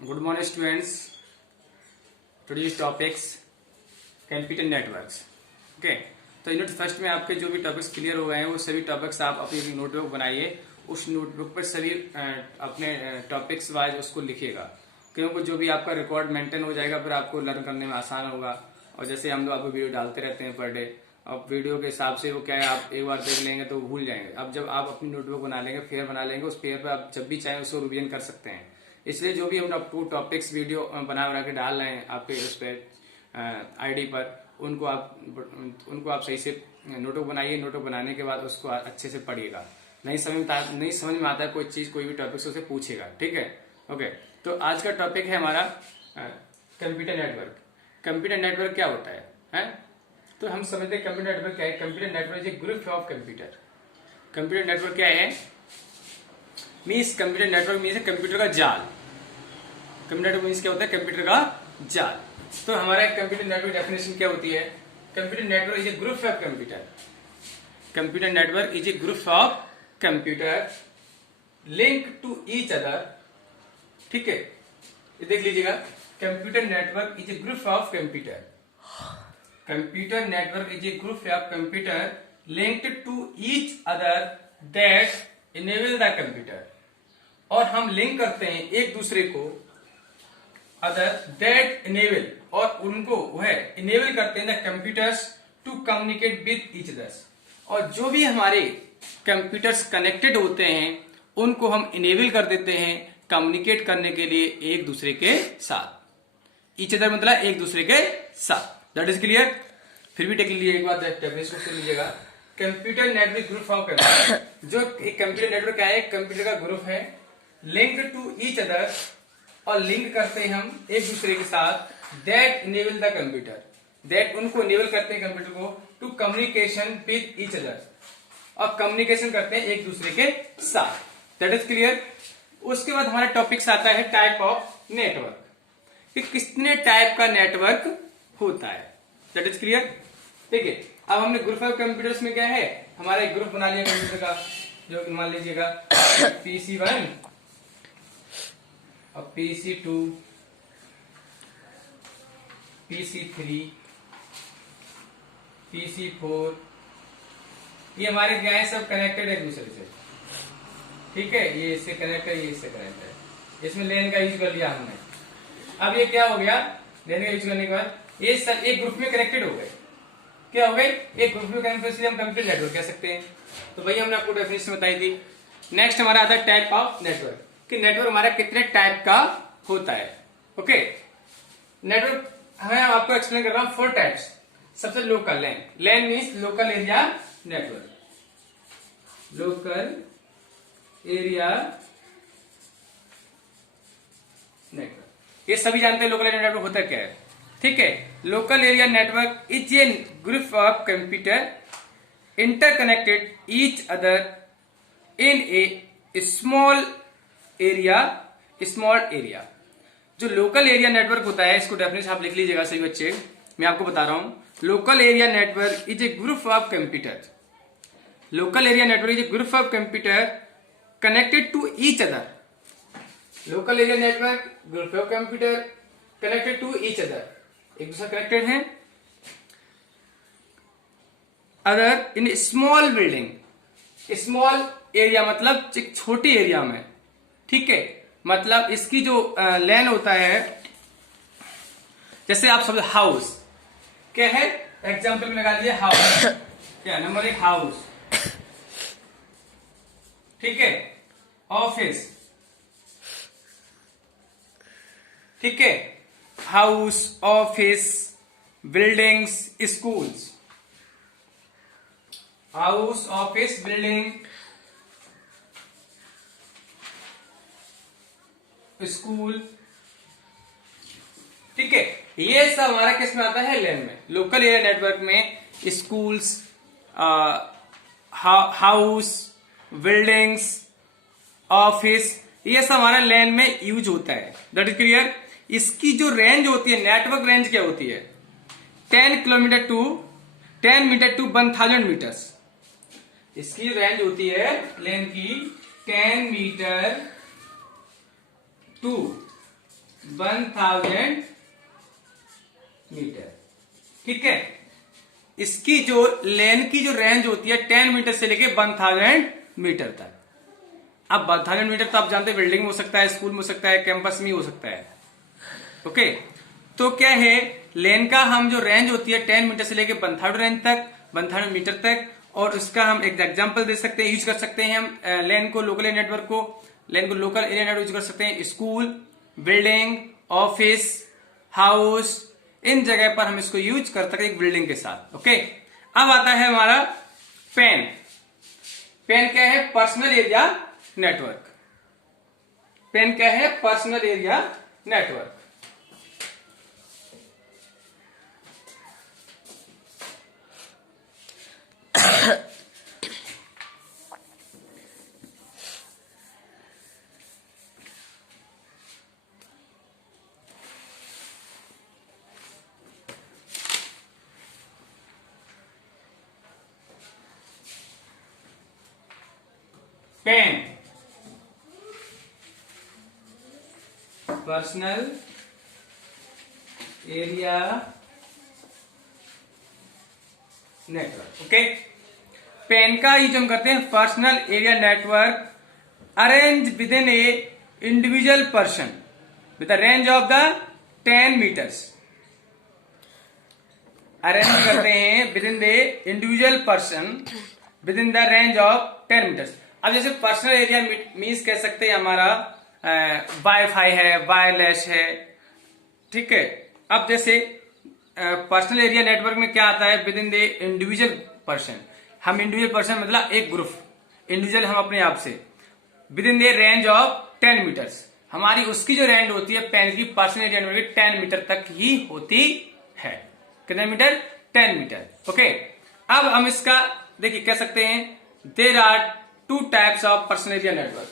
Good morning students. Today's topics computer networks. Okay, तो unit first में आपके जो भी टॉपिक्स क्लियर हो गए हैं वो सभी टॉपिक्स आप अपनी नोटबुक बनाइए। उस नोटबुक पर सभी अपने टॉपिक्स वाइज उसको लिखिएगा, क्योंकि जो भी आपका रिकॉर्ड मेंटेन हो जाएगा फिर आपको लर्न करने में आसान होगा। और जैसे हम लोग आपको वीडियो डालते रहते हैं पर डे, अब वीडियो के हिसाब से वो क्या है, आप एक बार देख लेंगे तो भूल जाएंगे। अब जब आप अपनी नोटबुक बना लेंगे, फेयर बना लेंगे, उस पेयर पर आप जब भी चाहें उसको रिवीजन कर सकते हैं। इसलिए जो भी हम टू टॉपिक्स वीडियो बना के डाल रहे हैं आपके उस पर आईडी पर, उनको आप सही से नोटबुक बनाइए। नोटबुक बनाने के बाद उसको अच्छे से पढ़िएगा। नहीं समझ में आता है कोई चीज, कोई भी टॉपिक से उसे पूछेगा। ठीक है, ओके। तो आज का टॉपिक है हमारा कंप्यूटर नेटवर्क। कंप्यूटर नेटवर्क क्या होता है? तो हम समझते हैं कंप्यूटर नेटवर्क क्या है। Computer network is a group of computer. Computer network क्या है? Means computer network means computer का जाल। कंप्यूटर नेटवर्क मीन्स क्या होता है? कंप्यूटर का जाल। तो हमारा कंप्यूटर नेटवर्क डेफिनेशन क्या होती है? Computer network is a group of computer. Computer network is a group of computer link to each other. ठीक है, ये देख लीजिएगा। Computer network is a group of computer. Computer network is a group of computer linked to each other that enable the computer. और हम link करते हैं एक दूसरे को, अदर दैट इनेबल, और उनको वह इनेबल करते हैं the computers to communicate with each others. और जो भी हमारे कंप्यूटर्स कनेक्टेड होते हैं उनको हम इनेबल कर देते हैं कम्युनिकेट करने के लिए एक दूसरे के साथ। ईच अदर मतलब एक दूसरे के साथ। That is clear? फिर भी टेक लीजिए एक बार, डेफिनेशन से लीजिएगा। Computer network group of computer. जो एक कंप्यूटर नेटवर्क क्या है? कंप्यूटर का ग्रुप है, लिंक टू ईच अदर, और लिंक करते हैं हम एक दूसरे के साथ, that enable the computer, that उनको इनेबल करते हैं कंप्यूटर को, to communication with each other, और कम्युनिकेशन करते हैं एक दूसरे के साथ। That is clear? उसके बाद हमारा टॉपिक्स आता है टाइप ऑफ नेटवर्क, कि कितने टाइप का नेटवर्क होता है। That is clear? ठीक है, अब हमने ग्रुप ऑफ कंप्यूटर्स में क्या है, हमारा एक ग्रुप बना लिया कंप्यूटर का, जो मान लीजिएगा PC1 और PC2, PC3, PC4, ये हमारे क्या है, सब कनेक्टेड है एक दूसरे से। ठीक है, ये इससे कनेक्ट है, ये इससे कनेक्ट है। इसमें लेन का यूज कर लिया हमने। अब ये क्या हो गया, लेन का यूज करने के बाद ये सब एक ग्रुप में कनेक्टेड हो गए। क्या हो गए? एक ग्रुप में कनेक्टेड, इसलिए हम कंप्यूटर नेटवर्क कह सकते हैं। तो वही हमने आपको डेफिनेशन बताई थी। नेक्स्ट हमारा आता है टाइप ऑफ नेटवर्क, कि नेटवर्क हमारा कितने टाइप का होता है। ओके, नेटवर्क हमें आपको एक्सप्लेन कर रहा हूं 4 टाइप्स। सबसे local LAN, LAN means local area network. Local area network, ये सभी जानते हैं लोकल एरिया नेटवर्क होता क्या है। ठीक है, local area network is a group of computer interconnected each other in A small area. जो लोकल एरिया नेटवर्क होता है, इसको डेफिनेशन आप लिख लीजिएगा सही बच्चे, मैं आपको बता रहा हूं। Local area network is a group of computer. Local area network is a group of computer connected to each other. Local area network group of computer connected to each other, एक दूसरा कनेक्टेड है। Other in small building. Small area मतलब एक छोटी area में। ठीक है, मतलब इसकी जो लैन होता है, जैसे आप समझो हाउस क्या है, एग्जाम्पल में लगा लीजिए हाउस। क्या नंबर 1 हाउस। ठीक है, ऑफिस। ठीक है, house, office, buildings, schools. House, office, building, school. ठीक है, ये सब हमारा किस में आता है? लैन में। लोकल एरिया नेटवर्क में स्कूल्स, हाउस, बिल्डिंग्स, ऑफिस, ये सब हमारा लैन में यूज होता है। That is clear? इसकी जो रेंज होती है, नेटवर्क रेंज क्या होती है? 10 kilometre to 10 metre to 1000 metres. इसकी रेंज होती है लेंथ की 10 मीटर टू 1000 मीटर। ठीक है, इसकी जो लेन की जो रेंज होती है 10 मीटर से लेके 1000 मीटर तक। अब 1000 मीटर तो आप जानते हैं बिल्डिंग में हो सकता है, स्कूल में हो सकता है, कैंपस में हो सकता है। ओके, तो क्या है, लेन का हम जो रेंज होती है 10 मीटर से लेके 1000 रेंज तक, 1000 मीटर तक। और उसका हम एक एग्जांपल दे सकते हैं, यूज कर सकते हैं हम लेन को, लोकल एरिया नेटवर्क को, लेन को लोकल एरिया नेटवर्क यूज कर सकते हैं स्कूल, बिल्डिंग, ऑफिस, हाउस, इन जगह पर हम इसको यूज कर सकते हैं एक बिल्डिंग के साथ। ओके, अब आता है हमारा पेन। पेन क्या है, पर्सनल एरिया नेटवर्क। पेन क्या है, personal area network. PAN personal area network. Okay, PAN का यूज हम करते हैं personal area network arrange within a individual person with the range of the 10 metres. Arrange करते हैं within the individual person within the range of 10 metres. अब जैसे personal area means कह सकते हैं हमारा वाईफाई है, wireless है। ठीक है, अब जैसे पर्सनल एरिया नेटवर्क में क्या आता है, within the individual person. हम इंडिविजुअल पर्सन मतलब एक ग्रुप, इंडिविजुअल हम अपने आप से, within the range of 10 metres. हमारी उसकी जो रेंज होती है पेन की पर्सनल एरिया नेटवर्क 10 मीटर तक ही होती है। कितने मीटर, 10 मीटर। ओके, अब हम इसका देखिए कह सकते हैं there are 2 types of personal area network.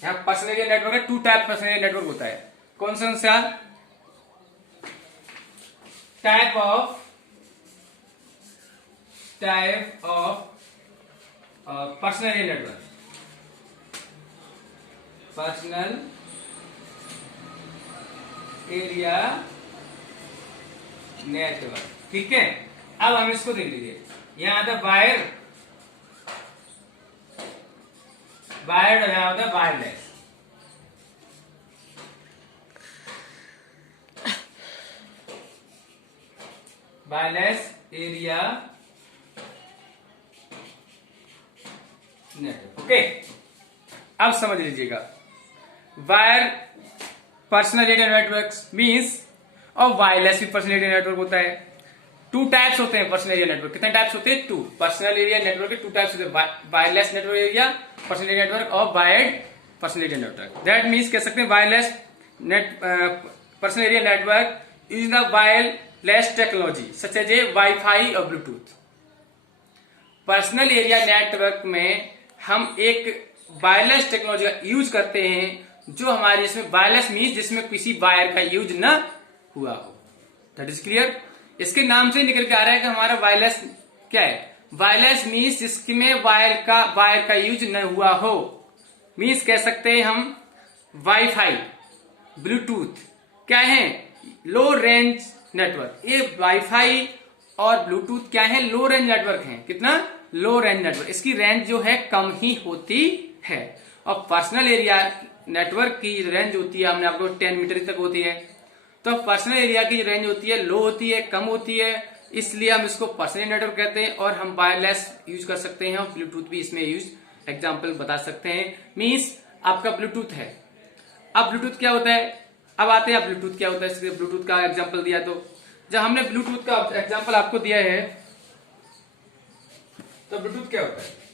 यहाँ पर्सनल एरिया नेटवर्क है, 2 टाइप पर्सनल एरिया नेटवर्क होता है। कौन सा type of personal area network, personal area network. ठीक है, अब हम इसको देख लीजिए, यहां आता वायर्ड और यहां होता है wireless. Wireless area network. Okay, अब समझ लीजिएगा, wire personal area network means, और वायरलेस भी पर्सनल एरिया नेटवर्क होता है। 2 टाइप्स होते हैं पर्सनल एरिया नेटवर्क। कितने टाइप्स होते हैं, 2। पर्सनल एरिया नेटवर्क के 2 टाइप्स होते हैं, wireless network area personal area network और wired personal area network. That means कह सकते हैं wireless personal area network is the wireless technology such as a WiFi और ब्लूटूथ। पर्सनल एरिया नेटवर्क में हम एक वायरलेस टेक्नोलॉजी का यूज करते हैं, जो हमारे इसमें वायरलेस मीन्स जिसमें किसी वायर का यूज न हुआ हो। That is clear. इसके नाम से निकल के आ रहा है कि हमारा वायरलेस क्या है, वायरलेस मीन्स जिसमें वायर का यूज न हुआ हो। मीन्स कह सकते हैं हम वाईफाई, ब्लूटूथ क्या है, लो रेंज नेटवर्क। ये वाईफाई और ब्लूटूथ क्या है, लो रेंज नेटवर्क है। कितना, लो रेंज नेटवर्क। इसकी रेंज जो है कम ही होती है। और पर्सनल एरिया नेटवर्क की रेंज होती है, हमने आपको 10 मीटर तक होती है। तो पर्सनल एरिया की रेंज होती है लो होती है, कम होती है, इसलिए हम इसको पर्सनल नेटवर्क कहते हैं। और हम वायरलेस यूज कर सकते हैं और ब्लूटूथ भी इसमें यूज एग्जाम्पल बता सकते हैं। मीन्स आपका ब्लूटूथ है। अब ब्लूटूथ क्या होता है, अब आते हैं ब्लूटूथ क्या होता है। इसलिए ब्लूटूथ का एग्जाम्पल दिया, तो जब हमने ब्लूटूथ का एग्जाम्पल आपको दिया है, तो ब्लूटूथ क्या होता है,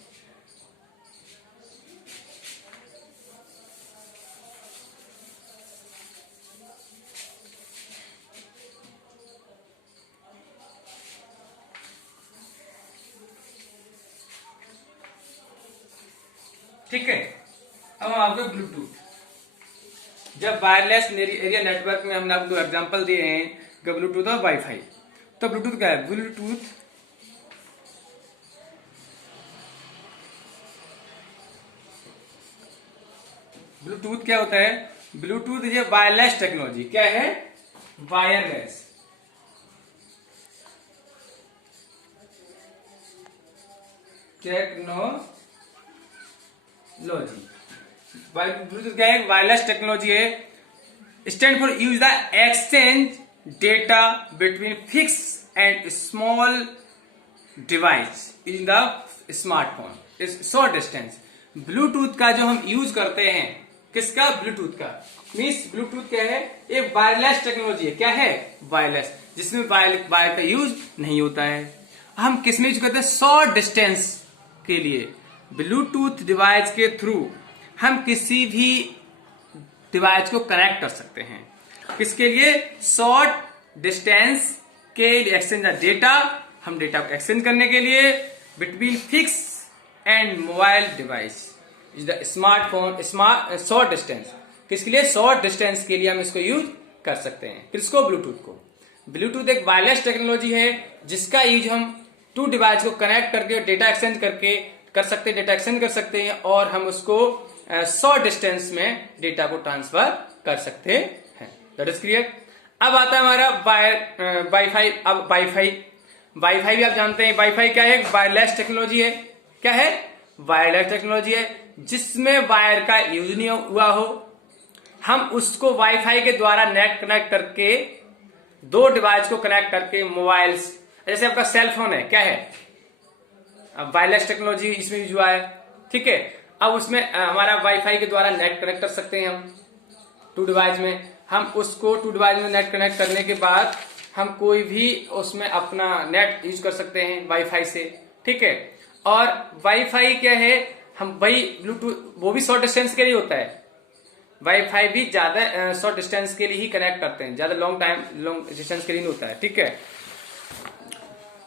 ठीक है। अब हम आपको ब्लूटूथ, जब वायरलेस एरिया नेटवर्क में हमने आपको एग्जांपल दिए हैं कि ब्लूटूथ और वाईफाई, तो ब्लूटूथ क्या है, ब्लूटूथ क्या होता है, Bluetooth is a wireless technology. क्या है? Wireless technology. ब्लूटूथ क्या है? वायरलेस टेक्नोलॉजी है। Stand for use the exchange data between fix and small device in the smartphone is short distance. Bluetooth का जो हम यूज करते हैं, किसका? ब्लूटूथ का। मीन्स ब्लूटूथ क्या है? एक वायरलेस टेक्नोलॉजी है। क्या है? वायरलेस, जिसमें वायर का यूज नहीं होता है। हम किस में यूज करते हैं? शॉर्ट डिस्टेंस के लिए। ब्लूटूथ डिवाइस के थ्रू हम किसी भी डिवाइस को कनेक्ट कर सकते हैं। किसके लिए? शॉर्ट डिस्टेंस के लिए एक्सचेंज डेटा। हम डेटा को एक्सचेंज करने के लिए between fix and mobile device is the smartphone. Short distance किसके लिए? शॉर्ट डिस्टेंस के लिए हम इसको यूज कर सकते हैं। किसको? ब्लूटूथ को। ब्लूटूथ एक वायरलेस टेक्नोलॉजी है जिसका यूज हम टू डिवाइस को कनेक्ट करके डेटा एक्सचेंज करके कर सकते हैं, डेटा एक्सचेंज कर सकते हैं, और हम उसको शॉर्ट डिस्टेंस में डेटा को ट्रांसफर कर सकते हैं। That is clear. अब आता है हमारा वाईफाई। अब वाईफाई भी आप जानते हैं। वाईफाई क्या है? वायरलेस टेक्नोलॉजी है। क्या है? वायरलेस टेक्नोलॉजी है जिसमें वायर का यूज नहीं हुआ हो। हम उसको वाईफाई के द्वारा नेट कनेक्ट करके दो डिवाइस को कनेक्ट करके मोबाइल, जैसे आपका सेल फोन है, क्या है? अब वायरलेस टेक्नोलॉजी इसमें यूज हुआ है। ठीक है। अब उसमें हमारा वाईफाई के द्वारा नेट कनेक्ट कर सकते हैं हम टू डिवाइस में। हम उसको टू डिवाइस में नेट कनेक्ट करने के बाद हम कोई भी उसमें अपना नेट यूज कर सकते हैं वाईफाई से। ठीक है। और वाईफाई क्या है? हम वही ब्लूटूथ, वो भी शॉर्ट डिस्टेंस के लिए होता है। वाईफाई भी ज्यादा शॉर्ट डिस्टेंस के लिए ही कनेक्ट करते हैं, ज्यादा लॉन्ग डिस्टेंस के लिए नहीं होता है। ठीक है।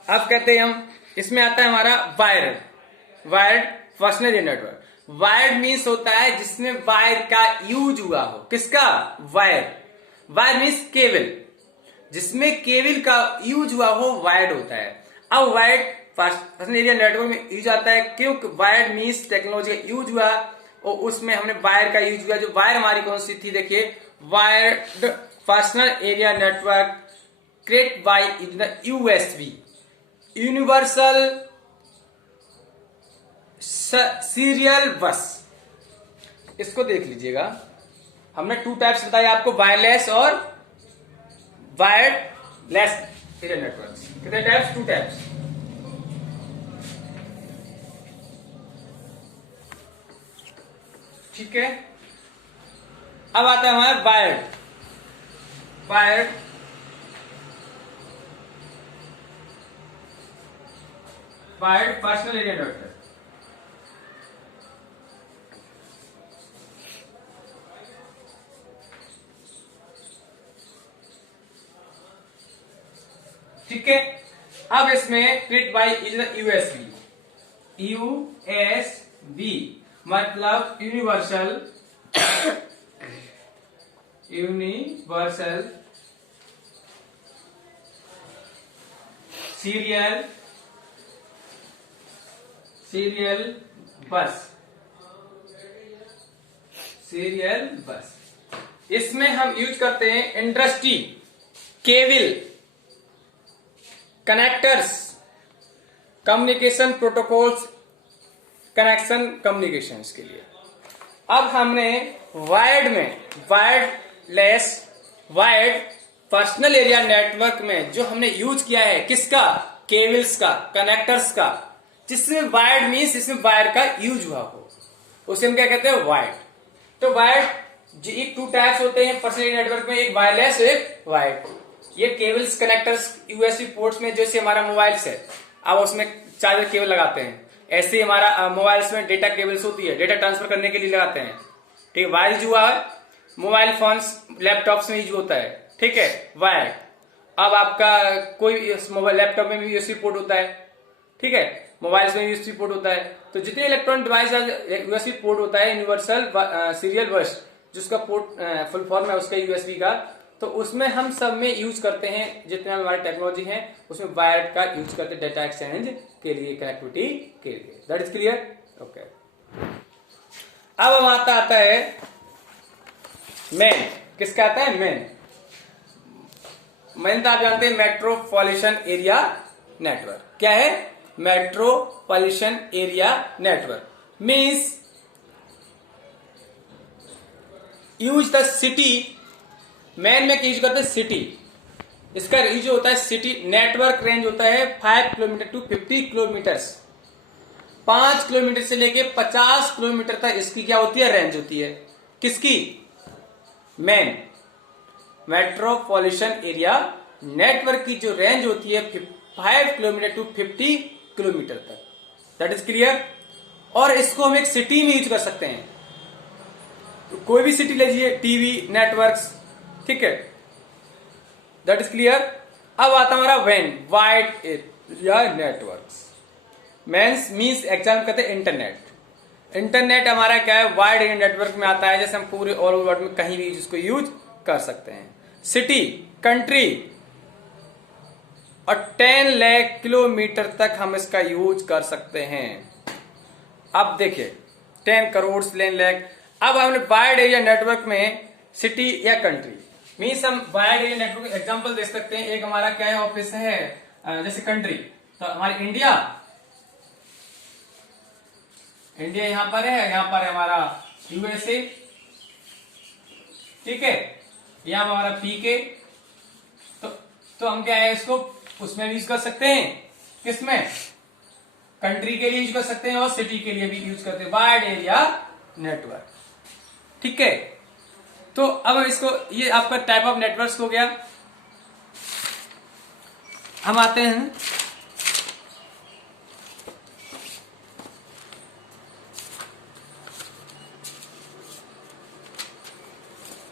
अब कहते हैं हम, इसमें आता है हमारा wired personal area network. Wired means होता है जिसमें वायर का यूज हुआ हो। किसका? Wire means cable. जिसमें केबल का यूज हुआ हो वायर्ड होता है। अब वायर्ड पर्सनल एरिया नेटवर्क में यूज आता है क्योंकि वायर्ड मीन्स टेक्नोलॉजी का यूज हुआ और उसमें हमने वायर का यूज हुआ। जो वायर हमारी कौन सी थी? देखिए, wired personal area network created by the USB, universal serial बस। इसको देख लीजिएगा। हमने टू टाइप्स बताया आपको, वायरलेस और वायरलेस एरिया नेटवर्क। कितने टाइप्स? Two types. ठीक है। अब आता है हमारा वायर्ड पर्सनल एरिया नेटवर्क। ठीक है। अब इसमें क्रिएट बाय इज यूएसबी मतलब यूनिवर्सल सीरियल बस। इसमें हम यूज करते हैं industry cable, connectors, communication protocols, connection communications के लिए। अब हमने वायर्ड पर्सनल एरिया नेटवर्क में जो हमने यूज किया है, किसका? केबल्स का, कनेक्टर्स का, जिसमें वायर्ड मीन्स इसमें वायर का यूज हुआ हो, उसे हम क्या कहते हैं? वायर्ड। तो वायर्ड ये टू टाइप्स होते हैं पर्सनल एरिया नेटवर्क में, एक वायरलेस, एक वायर्ड। ये केबल्स, कनेक्टर्स यूएसबी पोर्ट्स में, जैसे हमारा मोबाइल है, अब उसमें चार्जर केबल लगाते हैं, ऐसे ही हमारा मोबाइल्स में डेटा केबल्स होती है, डेटा ट्रांसफर करने के लिए लगाते हैं। ठीक है। वायर यूज हुआ है मोबाइल फोन्स, लैपटॉप्स में यूज होता है। ठीक है, वायर। अब आपका कोई मोबाइल लैपटॉप में भी यूएसबी पोर्ट होता है। ठीक है, मोबाइल्स में यूएसबी पोर्ट होता है। तो जितने इलेक्ट्रॉनिक डिवाइस यूएसबी पोर्ट होता है, यूनिवर्सल सीरियल बस, जिसका पोर्ट फुल फॉर्म है उसका यूएसबी का, तो उसमें हम सब में यूज करते हैं, जितने हमारी टेक्नोलॉजी है उसमें वायर का यूज करते हैं डेटा एक्सचेंज के लिए, कनेक्टिविटी के लिए। That is clear? ओके। अब हम आता है मेन किसका आता है? मेन तो आप जानते हैं मेट्रोपॉलिटन एरिया नेटवर्क। क्या है? Metropolitan area network means use the city. Main में यूज करते हैं सिटी। इसका यूज होता है सिटी। नेटवर्क रेंज होता है 5 किलोमीटर टू 50 किलोमीटर्स। 5 किलोमीटर से लेके 50 किलोमीटर तक इसकी क्या होती है? रेंज होती है। किसकी? मेन मेट्रोपॉलिटन एरिया नेटवर्क की जो रेंज होती है 5 किलोमीटर टू 50 किलोमीटर तक। That is clear. और इसको हम एक सिटी में यूज कर सकते हैं। तो कोई भी सिटी लीजिए, टीवी नेटवर्क्स, ठीक है, दैट इज क्लियर। अब आता हमारा वैन, वाइड एरिया नेटवर्क्स। मेंस मीन्स एग्जाम करते हैं इंटरनेट। इंटरनेट हमारा क्या है? वाइड एरिया नेटवर्क में आता है। जैसे हम पूरे ऑल ओवर वर्ल्ड में कहीं भी इसको यूज कर सकते हैं। सिटी, कंट्री और 10 लाख किलोमीटर तक हम इसका यूज कर सकते हैं। अब देखिए 10 करोड़ 10 लाख। अब हमने वाइड एरिया नेटवर्क में सिटी या कंट्री मीन्स हम वाइड एरिया नेटवर्क एग्जांपल दे सकते हैं। एक हमारा क्या है? ऑफिस है, जैसे कंट्री तो हमारी इंडिया यहां पर है, यहां पर है हमारा यूएसए, ठीक है, यहां हमारा पीके। तो हम क्या है? इसको उसमें यूज कर सकते हैं। किसमें? कंट्री के लिए यूज कर सकते हैं और सिटी के लिए भी यूज करते हैं। वाइड एरिया नेटवर्क, ठीक है। तो अब इसको, ये आपका टाइप ऑफ नेटवर्क हो गया। हम आते हैं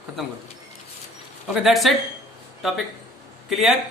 खत्म कर दो। Okay that's it, topic clear.